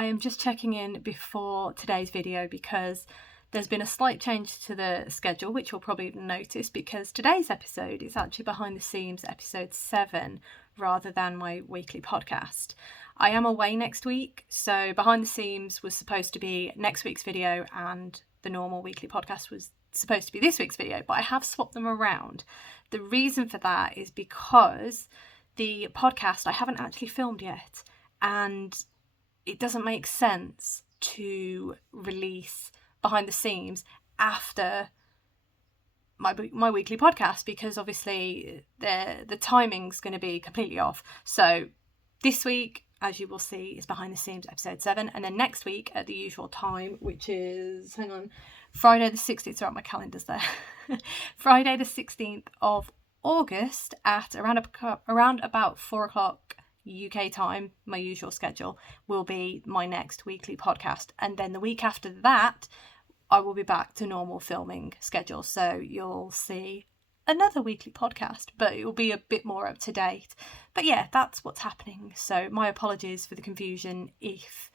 I am just checking in before today's video because there's been a slight change to the schedule, which you'll probably notice, because today's episode is actually Behind the Seams episode 7 rather than my weekly podcast. I am away next week, so Behind the Seams was supposed to be next week's video and the normal weekly podcast was supposed to be this week's video, but I have swapped them around. The reason for that is because the podcast I haven't actually filmed yet, and it doesn't make sense to release Behind the Seams after my weekly podcast, because obviously the timing's going to be completely off. So this week, as you will see, is Behind the Seams episode 7, and then next week at the usual time, which is, Friday the 16th, sorry, my calendar's there. Friday the 16th of August at around about 4 o'clock UK time, my usual schedule, will be my next weekly podcast. And then the week after that, I will be back to normal filming schedule. So you'll see another weekly podcast, but it will be a bit more up to date. But yeah, that's what's happening. So my apologies for the confusion if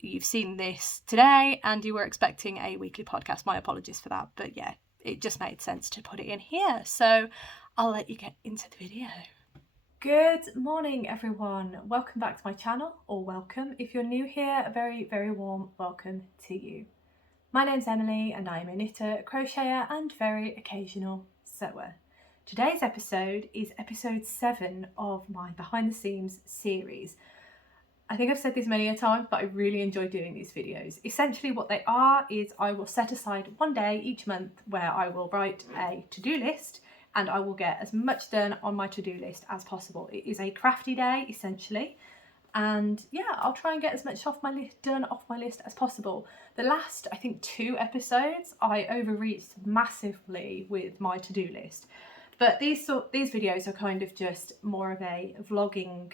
you've seen this today and you were expecting a weekly podcast. My apologies for that. But yeah, it just made sense to put it in here. So I'll let you get into the video. Good morning, everyone. Welcome back to my channel, or welcome. If you're new here, a very, very warm welcome to you. My name's Emily and I am a knitter, crocheter and very occasional sewer. Today's episode is episode 7 of my Behind the Seams series. I think I've said this many a time, but I really enjoy doing these videos. Essentially what they are is I will set aside one day each month where I will write a to-do list, and I will get as much done on my to-do list as possible. It is a crafty day, essentially. And yeah, I'll try and get as much done off my list as possible. The last, I think, 2 episodes, I overreached massively with my to-do list. But these videos are kind of just more of a vlogging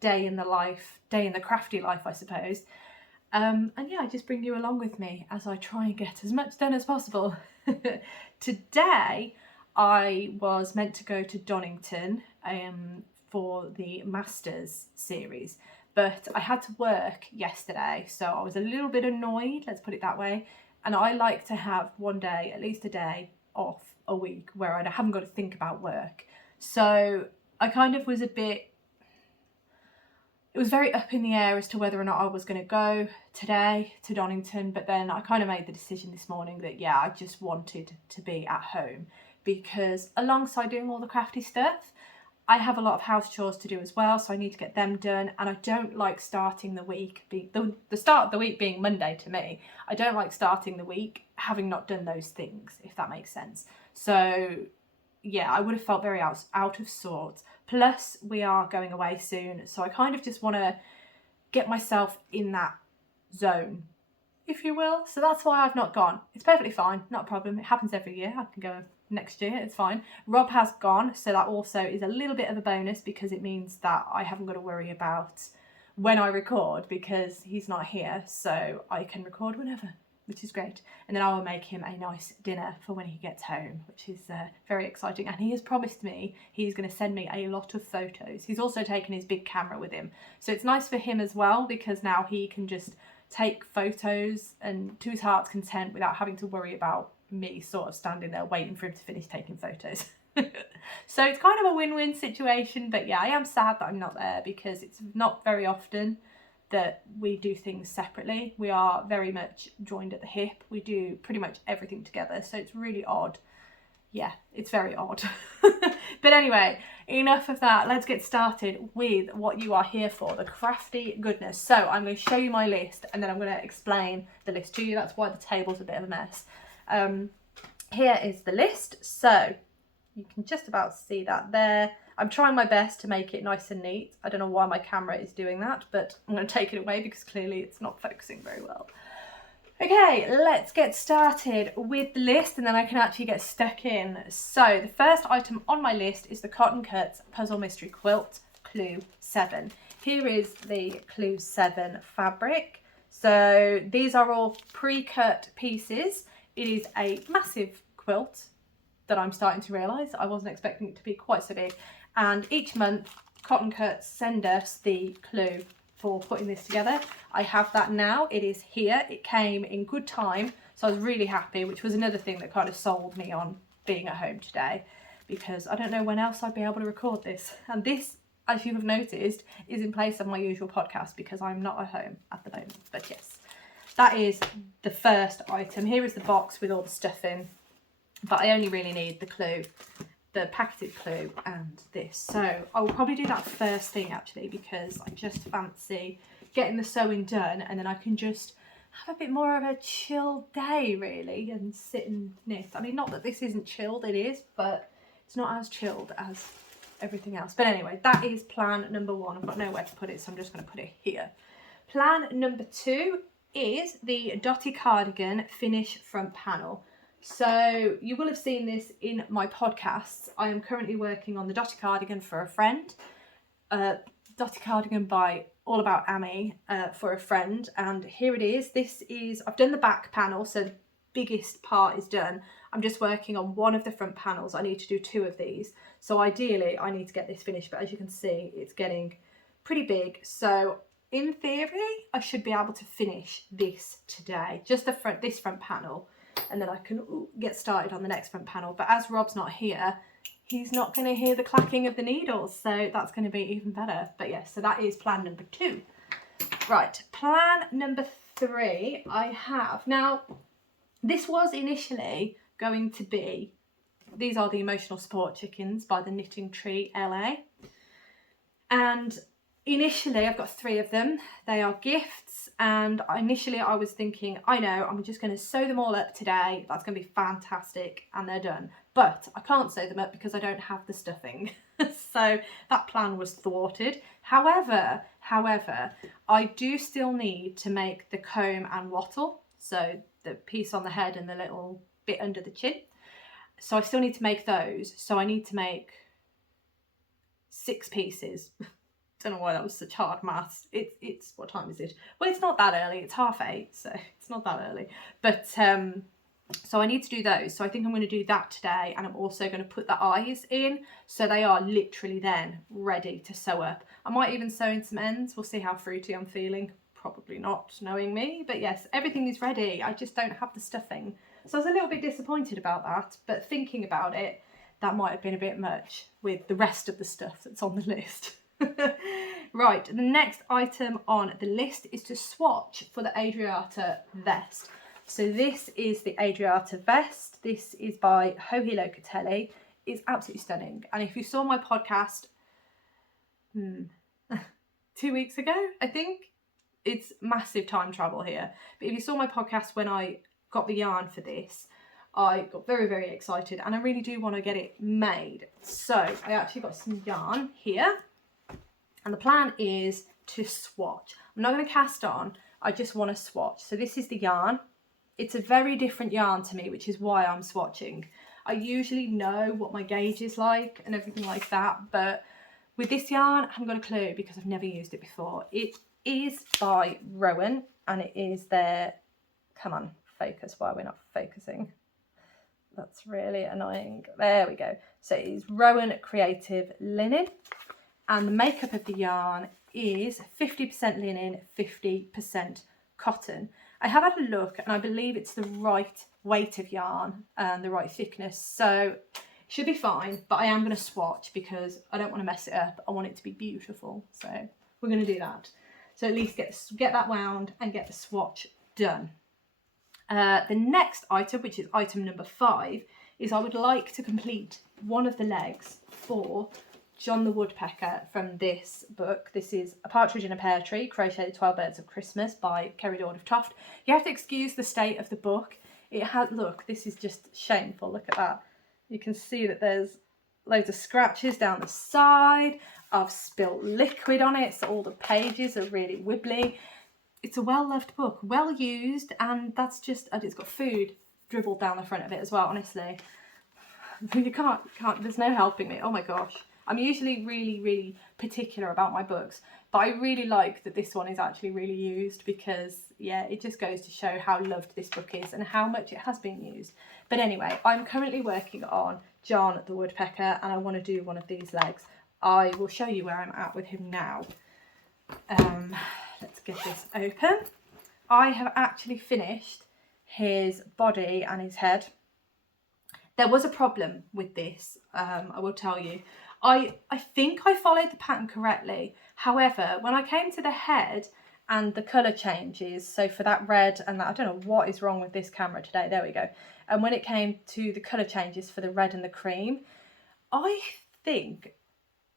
day in the crafty life, I suppose. And yeah, I just bring you along with me as I try and get as much done as possible. Today, I was meant to go to Donington for the Masters series, but I had to work yesterday, so I was a little bit annoyed, let's put it that way. And I like to have one day, at least a day off a week where I haven't got to think about work. So I kind of was it was very up in the air as to whether or not I was going to go today to Donington, but then I kind of made the decision this morning that yeah, I just wanted to be at home, because alongside doing all the crafty stuff, I have a lot of house chores to do as well, so I need to get them done, and I don't like starting the week, the start of the week being Monday to me, I don't like starting the week having not done those things, if that makes sense. So yeah, I would have felt very out of sorts. Plus, we are going away soon, so I kind of just want to get myself in that zone, if you will. So that's why I've not gone. It's perfectly fine, not a problem. It happens every year. I can go next year, it's fine. Rob has gone, so that also is a little bit of a bonus, because it means that I haven't got to worry about when I record, because he's not here, so I can record whenever, which is great. And then I will make him a nice dinner for when he gets home, which is very exciting. And he has promised me he's going to send me a lot of photos. He's also taken his big camera with him, so it's nice for him as well, because now he can just take photos and to his heart's content without having to worry about me sort of standing there waiting for him to finish taking photos. So it's kind of a win-win situation. But yeah, I am sad that I'm not there, because it's not very often that we do things separately. We are very much joined at the hip. We do pretty much everything together, so it's really odd. Yeah, it's very odd. But anyway, enough of that. Let's get started with what you are here for, the crafty goodness. So I'm going to show you my list, and then I'm going to explain the list to you. That's why the table's a bit of a mess. Here is the list, so you can just about see that there. I'm trying my best to make it nice and neat. I don't know why my camera is doing that, but I'm going to take it away because clearly it's not focusing very well. Okay, let's get started with the list, and then I can actually get stuck in. So the first item on my list is the Cotton Cuts Puzzle Mystery Quilt Clue 7. Here is the Clue 7 fabric. So these are all pre-cut pieces. It is a massive quilt that I'm starting to realise. I wasn't expecting it to be quite so big. And each month, Cotton Cuts send us the Clue for putting this together. I have that now. It is here. It came in good time, so I was really happy, which was another thing that kind of sold me on being at home today, because I don't know when else I'd be able to record this. And this, as you have noticed, is in place of my usual podcast because I'm not at home at the moment. But yes, that is the first item. Here is the box with all the stuff in, but I only really need the clue, the packeted clue, and this. So I will probably do that first thing actually, because I just fancy getting the sewing done, and then I can just have a bit more of a chill day really and sit and knit. I mean, not that this isn't chilled, it is, but it's not as chilled as everything else. But anyway, that is plan number one. I've got nowhere to put it, so I'm just going to put it here. Plan number two is the Dotty Cardigan finish front panel. So you will have seen this in my podcasts. I am currently working on the Dotty Cardigan for a friend. Dotty Cardigan by All About Amy for a friend, and here it is. This is, I've done the back panel, so the biggest part is done. I'm just working on one of the front panels. I need to do two of these, so ideally I need to get this finished, but as you can see it's getting pretty big. So in theory I should be able to finish this today, just the front, this front panel, and then I can get started on the next front panel. But as Rob's not here, he's not going to hear the clacking of the needles, so that's going to be even better. But yes, so that is plan number two. Right, plan number three I have. Now, this was initially going to be, these are the Emotional Support Chickens by the Knitting Tree LA. And initially I've got three of them. They are gifts, and initially I was thinking, I know, I'm just going to sew them all up today. That's going to be fantastic, and they're done. But I can't sew them up because I don't have the stuffing. So that plan was thwarted. However, I do still need to make the comb and wattle. So the piece on the head and the little bit under the chin. So I still need to make those. So I need to make 6 pieces. Don't know why that was such hard maths. It's what time is it? Well, it's not that early. It's 8:30, so it's not that early. But so I need to do those. So I think I'm going to do that today, and I'm also going to put the eyes in, so they are literally then ready to sew up. I might even sew in some ends. We'll see how fruity I'm feeling. Probably not, knowing me. But yes, everything is ready. I just don't have the stuffing. So I was a little bit disappointed about that. But thinking about it, that might have been a bit much with the rest of the stuff that's on the list. Right, the next item on the list is to swatch for the Adriata Vest. So this is the Adriata Vest. This is by Joji Locatelli. It's absolutely stunning. And if you saw my podcast 2 weeks ago, I think, it's massive time travel here. But if you saw my podcast when I got the yarn for this, I got very, very excited, and I really do want to get it made. So I actually got some yarn here. And the plan is to swatch. I'm not going to cast on, I just want to swatch. So this is the yarn. It's a very different yarn to me, which is why I'm swatching. I usually know what my gauge is like and everything like that, but with this yarn, I haven't got a clue because I've never used it before. It is by Rowan, and it is their, come on, focus, why we're not focusing. That's really annoying. There we go. So it is Rowan Creative Linen. And the makeup of the yarn is 50% linen, 50% cotton. I have had a look, and I believe it's the right weight of yarn and the right thickness, so it should be fine. But I am going to swatch because I don't want to mess it up. I want it to be beautiful, so we're going to do that. So at least get that wound and get the swatch done. The next item, which is item number 5, is I would like to complete one of the legs for John the Woodpecker from this book. This is A Partridge in a Pear Tree, Crocheted 12 Birds of Christmas by Kerry Dawn of Toft. You have to excuse the state of the book. It has, look, this is just shameful. Look at that. You can see that there's loads of scratches down the side. I've spilt liquid on it, so all the pages are really wibbly. It's a well-loved book, well used, and that's just, and it's got food dribbled down the front of it as well, honestly. You can't, there's no helping me. Oh my gosh. I'm usually really particular about my books, but I really like that this one is actually really used because, yeah, it just goes to show how loved this book is and how much it has been used. But anyway, I'm currently working on John the Woodpecker, and I want to do one of these legs. I will show you where I'm at with him now. Let's get this open. I have actually finished his body and his head. There was a problem with this, I will tell you. I think I followed the pattern correctly. However, when I came to the head and the colour changes, so for that red and that, I don't know what is wrong with this camera today, there we go. And when it came to the colour changes for the red and the cream, I think,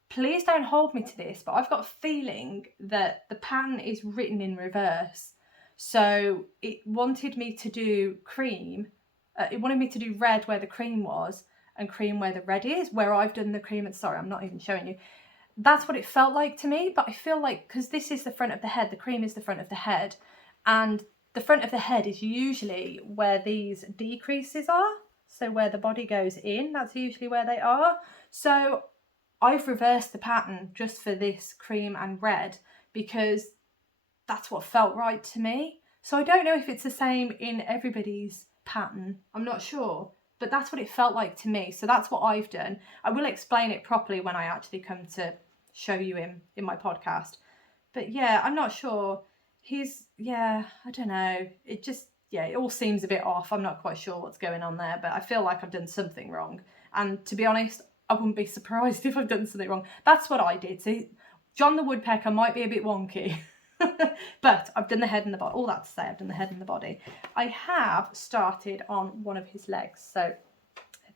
please don't hold me to this, but I've got a feeling that the pattern is written in reverse. So it wanted me to do cream, it wanted me to do red where the cream was and cream where the red is, where I've done the cream. And sorry, I'm not even showing you. That's what it felt like to me, but I feel like, because this is the front of the head, the cream is the front of the head, and the front of the head is usually where these decreases are. So where the body goes in, that's usually where they are. So I've reversed the pattern just for this cream and red because that's what felt right to me. So I don't know if it's the same in everybody's pattern. I'm not sure, but that's what it felt like to me. So that's what I've done. I will explain it properly when I actually come to show you him in my podcast. But yeah, I'm not sure. I don't know. It all seems a bit off. I'm not quite sure what's going on there, but I feel like I've done something wrong. And to be honest, I wouldn't be surprised if I've done something wrong. That's what I did. So John the Woodpecker might be a bit wonky. But I've done the head and the body. All that to say, I've done the head and the body. I have started on one of his legs. So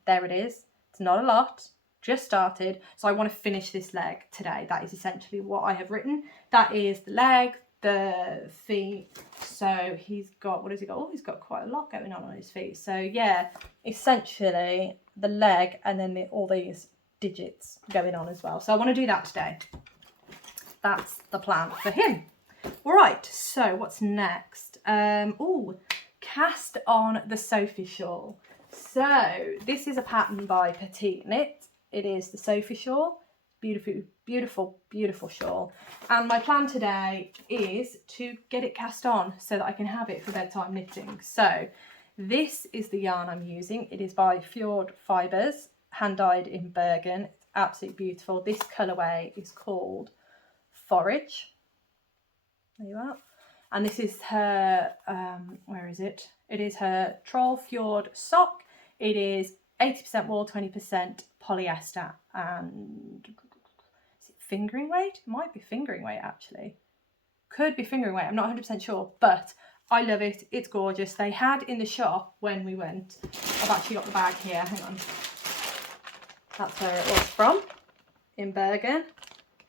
there it is. It's not a lot, just started. So I want to finish this leg today. That is essentially what I have written. That is the leg, the feet. So he's got, what has he got? Oh, he's got quite a lot going on his feet. So yeah, essentially the leg and then all these digits going on as well. So I want to do that today. That's the plan for him. All right, so what's next? Cast on the Sophie Shawl. So this is a pattern by Petite Knit. It is the Sophie Shawl. Beautiful, beautiful, beautiful shawl. And my plan today is to get it cast on so that I can have it for bedtime knitting. So this is the yarn I'm using. It is by Fjord Fibres, hand dyed in Bergen. It's absolutely beautiful. This colourway is called Forage. There you are. And this is her, where is it? It is her Troll Fjord sock. It is 80% wool, 20% polyester. And is it fingering weight? It might be fingering weight, actually. Could be fingering weight. I'm not 100% sure. But I love it. It's gorgeous. They had in the shop when we went. I've actually got the bag here. Hang on. That's where it was from. In Bergen.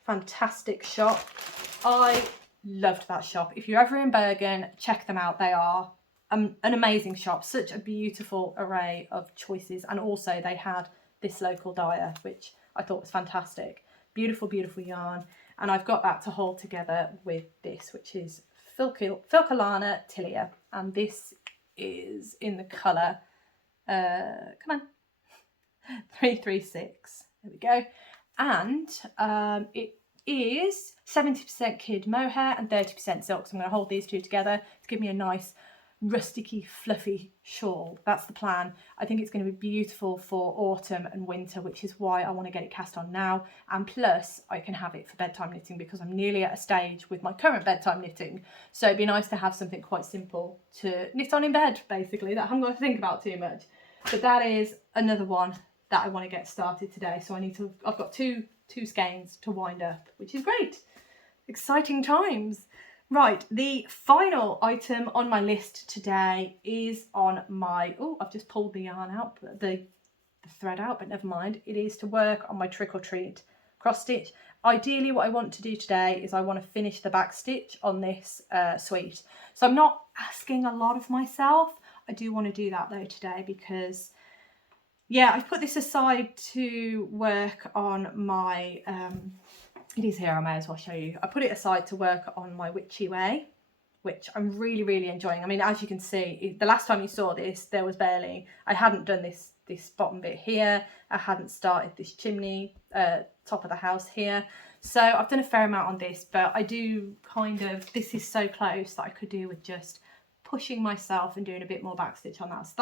Fantastic shop. I loved that shop. If you're ever in Bergen, check them out. They are an amazing shop. Such a beautiful array of choices. And also they had this local dyer, which I thought was fantastic. Beautiful, beautiful yarn. And I've got that to hold together with this, which is Filcolana Tilia. And this is in the colour, come on, 336. There we go. And it is 70% kid mohair and 30% silk. So I'm going to hold these two together to give me a nice rusticy, fluffy shawl. That's the plan. I think it's going to be beautiful for autumn and winter, which is why I want to get it cast on now. And plus, I can have it for bedtime knitting because I'm nearly at a stage with my current bedtime knitting. So it'd be nice to have something quite simple to knit on in bed, basically, that I haven't got to think about too much. But that is another one that I want to get started today. So I've got two skeins to wind up, which is great. Exciting times. Right, the final item on my list today is on my, I've just pulled the yarn out, the thread out, but never mind. It is to work on my trick or treat cross stitch. Ideally what I want to do today is I want to finish the back stitch on this suite. So I'm not asking a lot of myself. I do want to do that though today because yeah, I've put this aside to work on my, it is here, I may as well show you. I put it aside to work on my Witchy Way, which I'm really, really enjoying. I mean, as you can see, the last time you saw this, there was barely, I hadn't done this bottom bit here. I hadn't started this chimney, top of the house here. So I've done a fair amount on this, but I do this is so close that I could do with just pushing myself and doing a bit more backstitch on that. So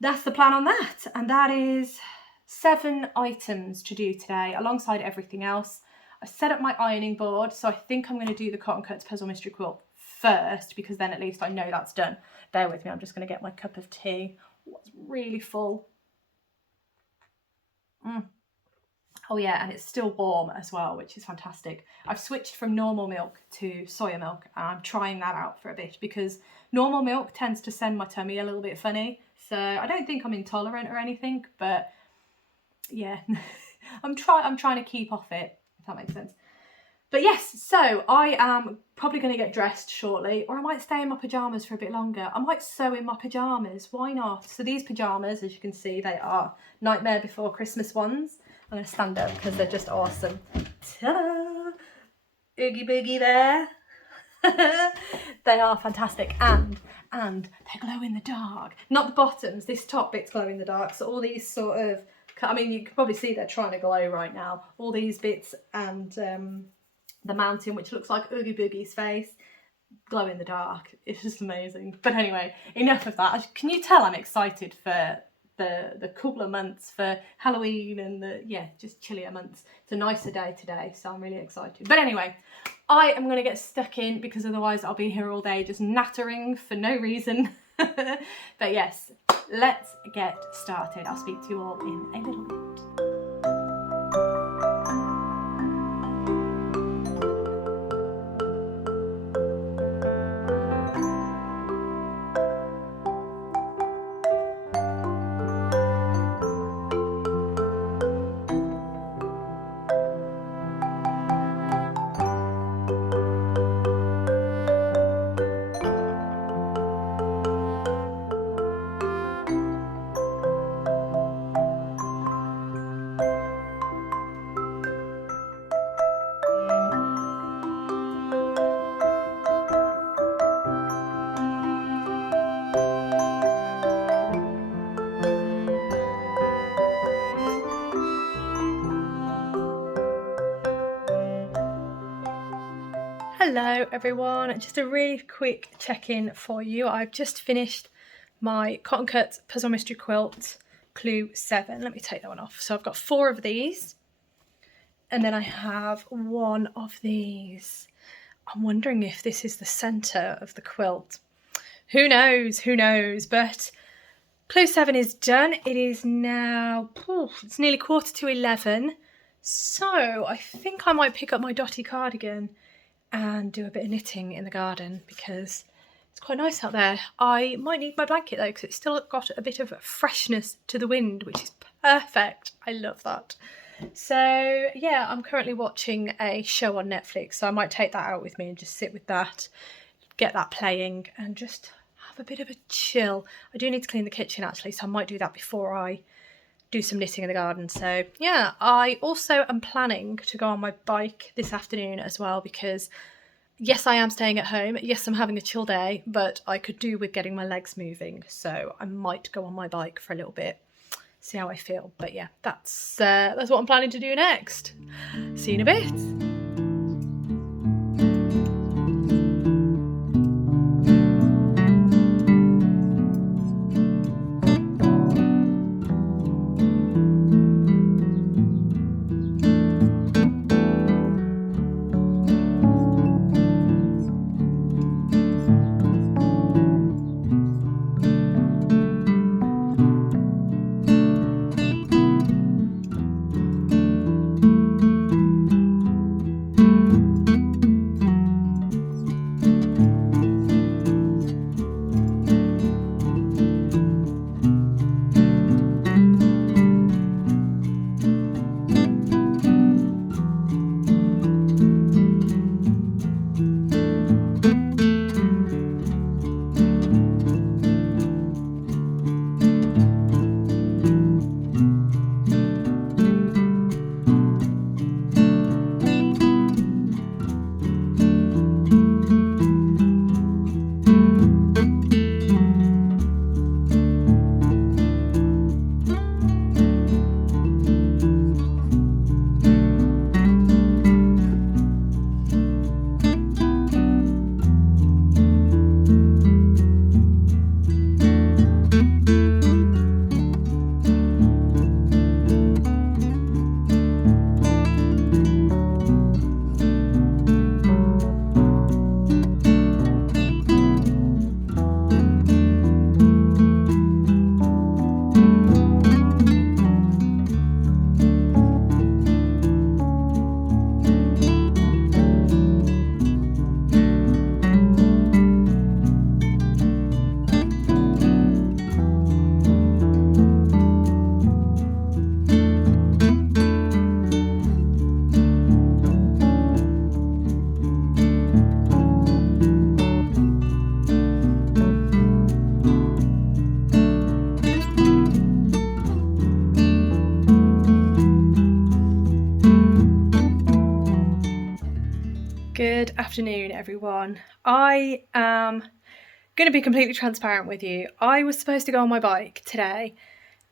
that's the plan on that. And that is 7 items to do today alongside everything else. I set up my ironing board, so I think I'm going to do the Cotton Cuts Puzzle Mystery Quilt first, because then at least I know that's done. Bear with me, I'm just going to get my cup of tea. Oh, it's really full. Oh yeah, and it's still warm as well, which is fantastic. I've switched from normal milk to soya milk, and I'm trying that out for a bit, because normal milk tends to send my tummy a little bit funny. So I don't think I'm intolerant or anything, but yeah, I'm trying to keep off it, if that makes sense. But yes, so I am probably going to get dressed shortly, or I might stay in my pyjamas for a bit longer. I might sew in my pyjamas, why not? So these pyjamas, as you can see, they are Nightmare Before Christmas ones. I'm going to stand up because they're just awesome. Ta-da! Oogie boogie there. They are fantastic, and they glow in the dark. Not the bottoms, this top bit's glow in the dark. So all these sort of, I mean, you can probably see they're trying to glow right now. All these bits and the mountain, which looks like Oogie Boogie's face, glow in the dark. It's just amazing. But anyway, enough of that. Can you tell I'm excited for the couple of months for Halloween and just chillier months. It's a nicer day today, so I'm really excited. But anyway, I am going to get stuck in, because otherwise I'll be here all day just nattering for no reason. But yes, let's get started. I'll speak to you all in a little bit. Hello everyone, just a really quick check-in for you. I've just finished my Cotton Cuts Puzzle Mystery Quilt Clue 7. Let me take that one off. So I've got 4 of these, and then I have 1 of these. I'm wondering if this is the centre of the quilt. Who knows, but Clue 7 is done. It is now, it's nearly 11:15. So I think I might pick up my Dotty Cardigan and do a bit of knitting in the garden, because it's quite nice out there. I might need my blanket though, because it's still got a bit of freshness to the wind, which is perfect. I love that. So yeah, I'm currently watching a show on Netflix, so I might take that out with me and just sit with that, get that playing, and just have a bit of a chill. I do need to clean the kitchen actually, so I might do that before I do some knitting in the garden. So yeah, I also am planning to go on my bike this afternoon as well, because yes, I am staying at home, yes, I'm having a chill day, but I could do with getting my legs moving, so I might go on my bike for a little bit, see how I feel. But yeah, that's what I'm planning to do next. See you in a bit. Good afternoon, everyone. I am going to be completely transparent with you. I was supposed to go on my bike today,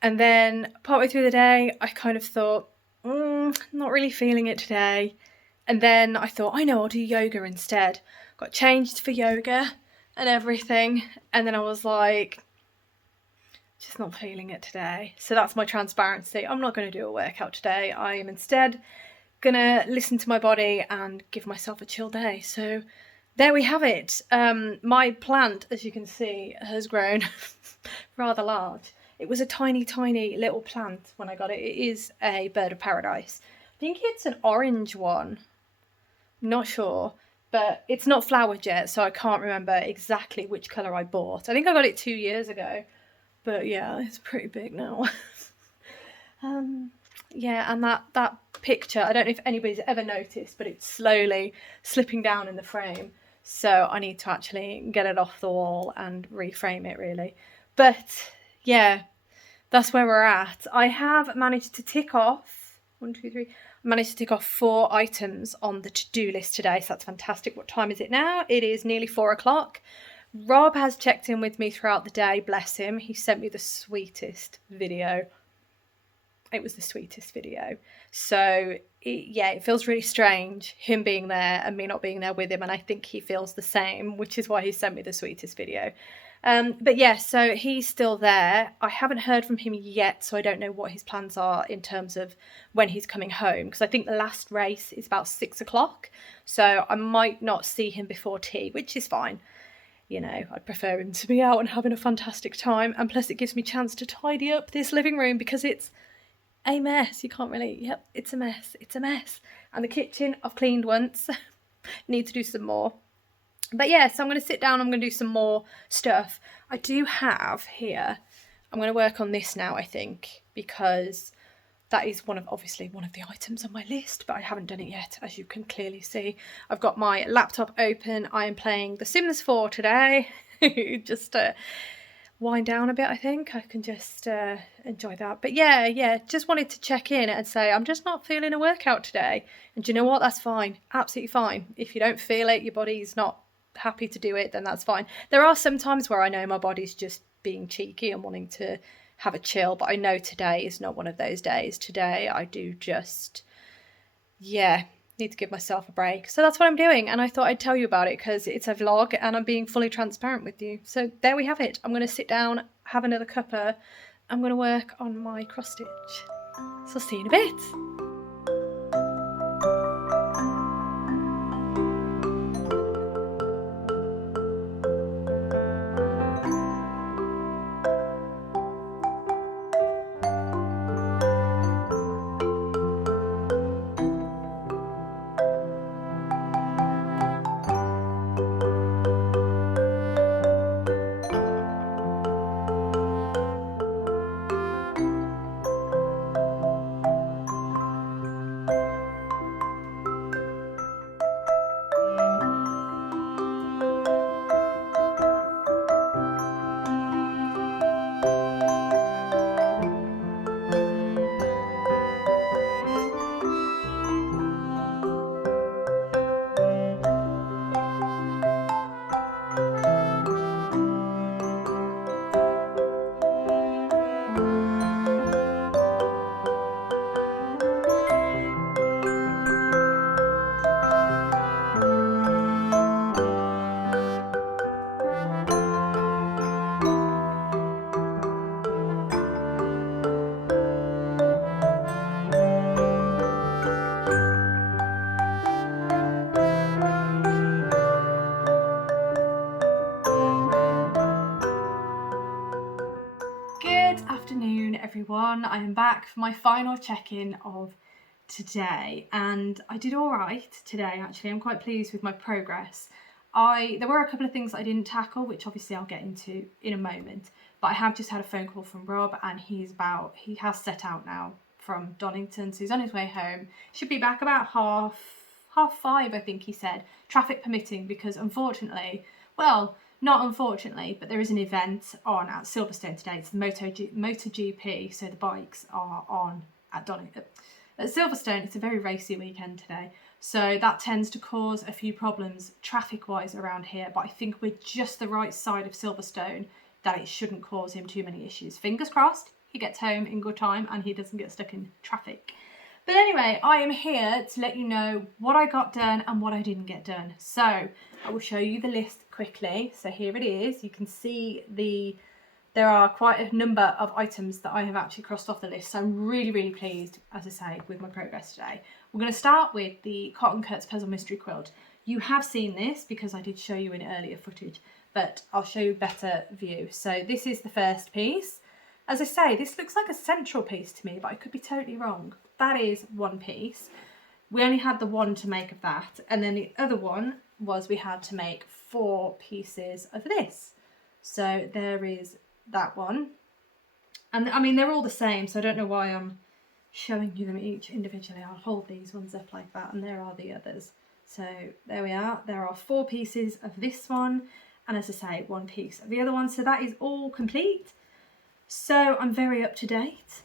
and then partway through the day, I kind of thought, not really feeling it today. And then I thought, I know, I'll do yoga instead. Got changed for yoga and everything. And then I was like, just not feeling it today. So that's my transparency. I'm not going to do a workout today. I am instead gonna listen to my body and give myself a chill day. So there we have it. My plant, as you can see, has grown rather large. It was a tiny little plant when I got it. It is a bird of paradise. I think it's an orange one, not sure, but it's not flowered yet, so I can't remember exactly which colour I bought. I think I got it 2 years ago, but yeah, it's pretty big now. Yeah, and that picture, I don't know if anybody's ever noticed, but it's slowly slipping down in the frame. So I need to actually get it off the wall and reframe it, really. But yeah, that's where we're at. I have managed to tick off 1, 2, 3. I managed to tick off 4 items on the to-do list today. So that's fantastic. What time is it now? It is nearly 4 o'clock. Rob has checked in with me throughout the day. Bless him. He sent me the sweetest video. It was the sweetest video. So it feels really strange, him being there and me not being there with him. And I think he feels the same, which is why he sent me the sweetest video. But yeah, so he's still there. I haven't heard from him yet, so I don't know what his plans are in terms of when he's coming home. Because I think the last race is about 6 o'clock. So I might not see him before tea, which is fine. You know, I'd prefer him to be out and having a fantastic time. And plus it gives me a chance to tidy up this living room because it's a mess. You can't really, yep, it's a mess. It's a mess. And the kitchen, I've cleaned once. Need to do some more. But yeah, so I'm going to sit down. I'm going to do some more stuff. I do have here, I'm going to work on this now, I think, because that is obviously one of the items on my list, but I haven't done it yet, as you can clearly see. I've got my laptop open. I am playing The Sims 4 today. Just wind down a bit, I think. I can just enjoy that. But yeah, just wanted to check in and say I'm just not feeling a workout today. And do you know what? That's fine. Absolutely fine. If you don't feel it, your body's not happy to do it, then that's fine. There are some times where I know my body's just being cheeky and wanting to have a chill, but I know today is not one of those days. Today I do just, need to give myself a break. So that's what I'm doing, and I thought I'd tell you about it because it's a vlog and I'm being fully transparent with you. So there we have it. I'm going to sit down, have another cuppa. I'm going to work on my cross stitch. So I'll see you in a bit. Everyone, I am back for my final check-in of today, and I did all right today. Actually, I'm quite pleased with my progress. There were a couple of things I didn't tackle, which obviously I'll get into in a moment, but I have just had a phone call from Rob, and he has set out now from Donington, so he's on his way home. Should be back about half 5, I think he said, traffic permitting, because unfortunately, well, not unfortunately, but there is an event on at Silverstone today. It's the MotoGP, so the bikes are on at At Silverstone, it's a very racy weekend today, so that tends to cause a few problems traffic-wise around here, but I think we're just the right side of Silverstone that it shouldn't cause him too many issues. Fingers crossed, he gets home in good time and he doesn't get stuck in traffic. But anyway, I am here to let you know what I got done and what I didn't get done. So I will show you the list quickly. So here it is. You can see there are quite a number of items that I have actually crossed off the list. So I'm really, really pleased, as I say, with my progress today. We're going to start with the Cotton Cuts Puzzle Mystery Quilt. You have seen this because I did show you in earlier footage, but I'll show you a better view. So this is the first piece. As I say, this looks like a central piece to me, but I could be totally wrong. That is one piece. We only had the one to make of that. And then the other one was we had to make 4 pieces of this. So there is that one. And I mean, they're all the same, so I don't know why I'm showing you them each individually. I'll hold these ones up like that, and there are the others. So there we are. There are 4 pieces of this one. And as I say, 1 piece of the other one. So that is all complete. So I'm very up to date.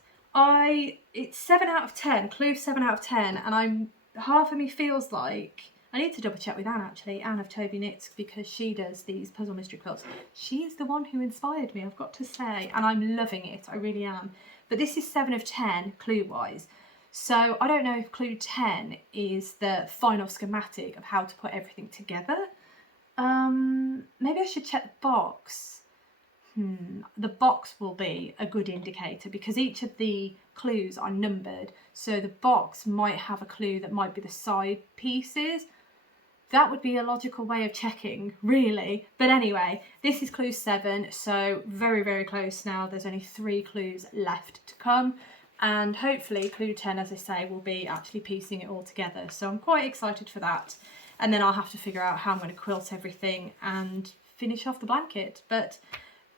It's 7 out of 10, clue 7 out of 10, and half of me feels like, I need to double check with Anne actually, Anne of Toby Knits, because she does these puzzle mystery quilts. She is the one who inspired me, I've got to say, and I'm loving it, I really am. But this is 7 of 10 clue wise. So I don't know if clue 10 is the final schematic of how to put everything together. Maybe I should check the box. The box will be a good indicator because each of the clues are numbered, so the box might have a clue that might be the side pieces. That would be a logical way of checking, really. But anyway, this is clue 7, so very, very close now. There's only 3 clues left to come, and hopefully clue 10, as I say, will be actually piecing it all together. So I'm quite excited for that. And then I'll have to figure out how I'm going to quilt everything and finish off the blanket. But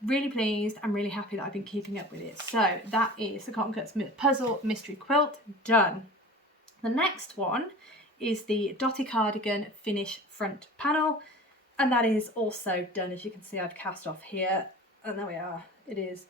really pleased, I'm really happy that I've been keeping up with it. So that is the Cotton Cuts Puzzle Mystery Quilt done. The next one is the Dotty Cardigan Finish Front Panel, and that is also done. As you can see, I've cast off here, and there we are. It is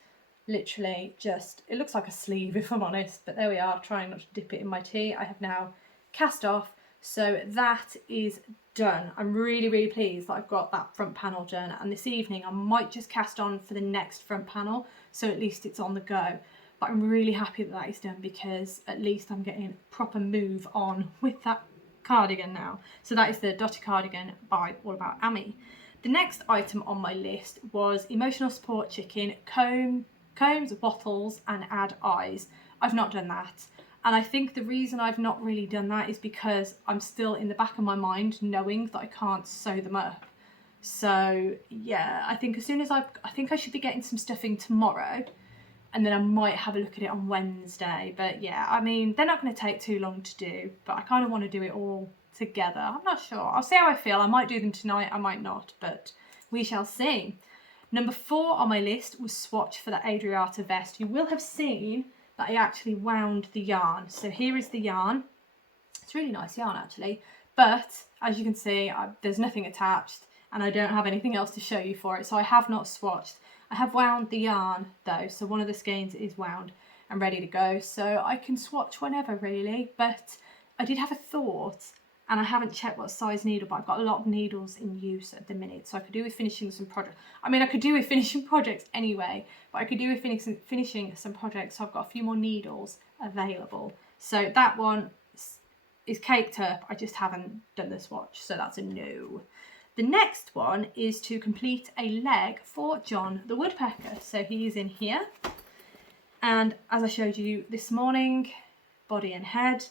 literally just, it looks like a sleeve if I'm honest, but there we are, trying not to dip it in my tea. I have now cast off, so that is done. I'm really, really pleased that I've got that front panel done, and this evening I might just cast on for the next front panel, so at least it's on the go. But I'm really happy that that is done because at least I'm getting a proper move on with that cardigan now. So that is the Dotty Cardigan by All About Amy. The next item on my list was Emotional Support Chicken, combs, bottles and add eyes. I've not done that. And I think the reason I've not really done that is because I'm still in the back of my mind knowing that I can't sew them up. So yeah, I think as soon as I think I should be getting some stuffing tomorrow, and then I might have a look at it on Wednesday. But yeah, I mean, they're not going to take too long to do, but I kind of want to do it all together. I'm not sure. I'll see how I feel. I might do them tonight, I might not, but we shall see. Number 4 on my list was swatch for the Adriata Vest. You will have seen that I actually wound the yarn. So here is the yarn. It's really nice yarn actually, but as you can see, there's nothing attached and I don't have anything else to show you for it, so I have not swatched. I have wound the yarn though, so one of the skeins is wound and ready to go, so I can swatch whenever really. But I did have a thought, and I haven't checked what size needle, but I've got a lot of needles in use at the minute, so I could do with finishing some projects. I mean, I could do with finishing projects anyway, but I could do with finishing some projects, so I've got a few more needles available. So that one is caked up, I just haven't done the swatch, so that's a no. The next one is to complete a leg for John the Woodpecker. So he is in here, and as I showed you this morning, body and head.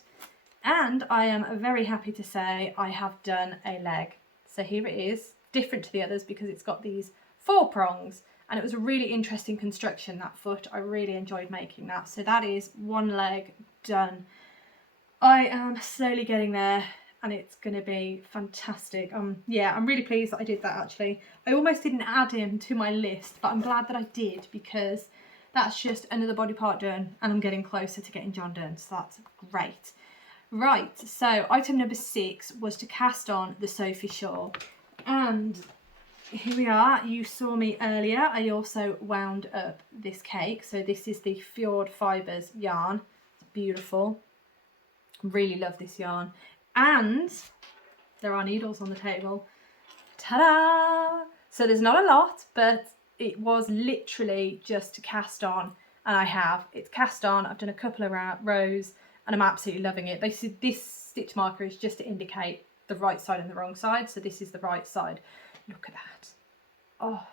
And I am very happy to say I have done a leg. So here it is, different to the others because it's got these 4 prongs, and it was a really interesting construction, that foot. I really enjoyed making that. So that is 1 leg done. I am slowly getting there and it's going to be fantastic. Yeah, I'm really pleased that I did that actually. I almost didn't add him to my list, but I'm glad that I did because that's just another body part done and I'm getting closer to getting John done, so that's great. Right, so item number 6 was to cast on the Sophie Shawl, and here we are. You saw me earlier, I also wound up this cake. So this is the Fjord Fibres yarn, it's beautiful. Really love this yarn. And there are needles on the table. Ta-da! So there's not a lot, but it was literally just to cast on, and it's cast on. I've done a couple of rows and I'm absolutely loving it. This stitch marker is just to indicate the right side and the wrong side. So this is the right side. Look at that. Oh,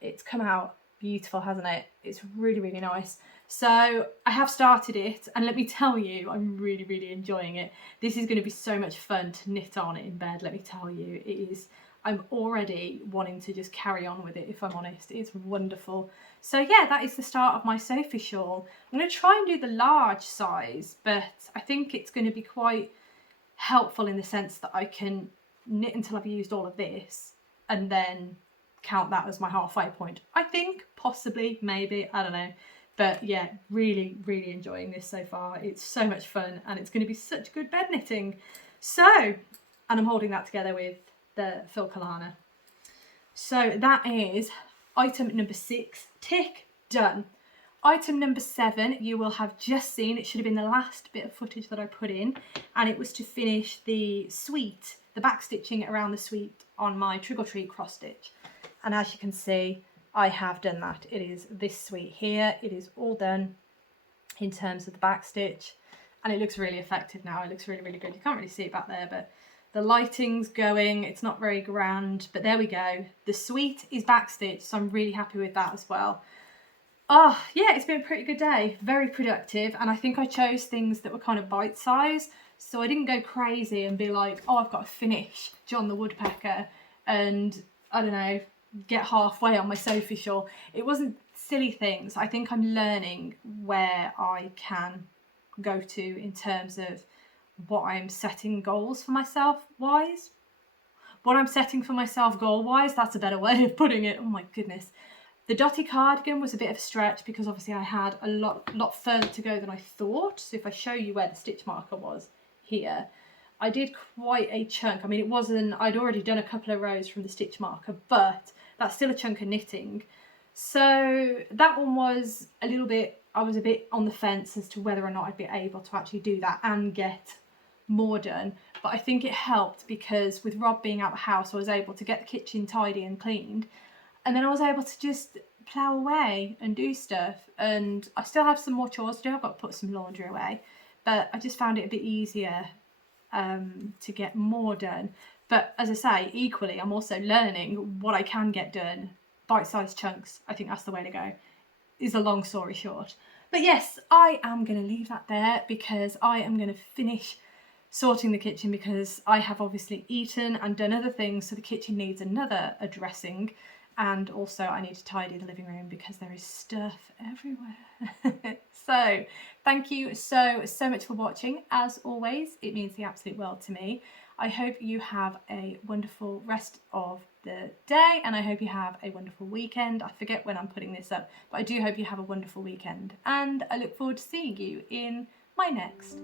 it's come out beautiful, hasn't it? It's really, really nice. So I have started it, and let me tell you, I'm really, really enjoying it. This is going to be so much fun to knit on in bed, let me tell you. It is. I'm already wanting to just carry on with it, if I'm honest. It's wonderful. So yeah, that is the start of my Sophie shawl. I'm going to try and do the large size, but I think it's going to be quite helpful in the sense that I can knit until I've used all of this and then count that as my halfway point. I think, possibly, maybe, I don't know. But yeah, really, really enjoying this so far. It's so much fun, and it's going to be such good bed knitting. So, and I'm holding that together with the Phil Kalana. So that is item number 6, tick, done. Item number 7, you will have just seen, it should have been the last bit of footage that I put in, and it was to finish the suite, the back stitching around the suite on my Trick or Treat cross stitch. And as you can see, I have done that. It is this suite here. It is all done in terms of the back stitch, and it looks really effective now. It looks really, really good. You can't really see it back there, but the lighting's going. It's not very grand, but there we go. The suite is back stitched, so I'm really happy with that as well. Oh, yeah, it's been a pretty good day. Very productive, and I think I chose things that were kind of bite-sized, so I didn't go crazy and be like, oh, I've got to finish John the Woodpecker and, I don't know, get halfway on my Sophie shawl. It wasn't silly things. I think I'm learning where I can go to in terms of what I'm setting goals for myself wise. What I'm setting for myself goal wise, that's a better way of putting it. Oh my goodness. The Dotty Cardigan was a bit of a stretch because obviously I had a lot further to go than I thought. So if I show you where the stitch marker was here, I did quite a chunk. I mean, it wasn't, I'd already done a couple of rows from the stitch marker, but that's still a chunk of knitting. So that one was a little bit, I was a bit on the fence as to whether or not I'd be able to actually do that and get more done. But I think it helped because with Rob being out of the house, I was able to get the kitchen tidy and cleaned. And then I was able to just plough away and do stuff. And I still have some more chores to do. I've got to put some laundry away. But I just found it a bit easier to get more done. But as I say, equally, I'm also learning what I can get done. Bite-sized chunks, I think that's the way to go, is a long story short. But yes, I am going to leave that there because I am going to finish sorting the kitchen because I have obviously eaten and done other things, so the kitchen needs another addressing. And also I need to tidy the living room because there is stuff everywhere. So thank you so much for watching. As always, it means the absolute world to me. I hope you have a wonderful rest of the day, and I hope you have a wonderful weekend. I forget when I'm putting this up, but I do hope you have a wonderful weekend, and I look forward to seeing you in my next